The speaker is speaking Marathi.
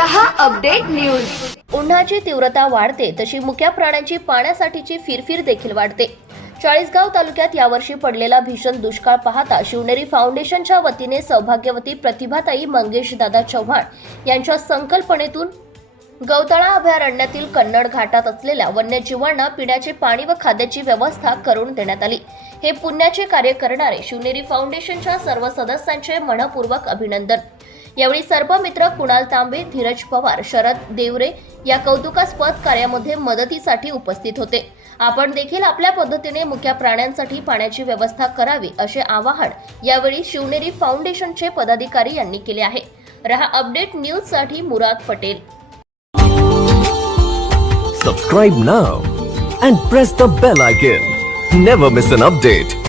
न्यूज. उन्हाची तीव्रता वाढते तशी मुक्या प्राण्यांची पाण्यासाठीची फिरफिर देखील वाढते. चाळीसगाव तालुक्यात यावर्षी पडलेला भीषण दुष्काळ पाहता शिवनेरी फाउंडेशनच्या वतीने सौभाग्यवती प्रतिभाताई मंगेश दादा चव्हाण यांच्या संकल्पनेतून गवताळा अभयारण्यातील कन्नड घाटात असलेल्या वन्यजीवांना पिण्याचे पाणी व खाद्याची व्यवस्था करून देण्यात आली. हे पुण्याचे कार्य करणारे शिवनेरी फाउंडेशनच्या सर्व सदस्यांचे मनपूर्वक अभिनंदन. यावेळी सर्व मित्र कुणाल तांबे धीरज पवार शरद देवरे या कौतुकास्पद कार्यामध्ये मदतीसाठी उपस्थित होते. आपण देखील आपल्या पद्धतीने मुख्या प्राण्यांसाठी पाण्याची व्यवस्था करावी असे आवाहन यावेळी शिवनेरी फाउंडेशनचे पदाधिकारी यांनी केले आहे. रहा अपडेट न्यूजसाठी Murad Patel. Subscribe now and press the bell icon never miss an update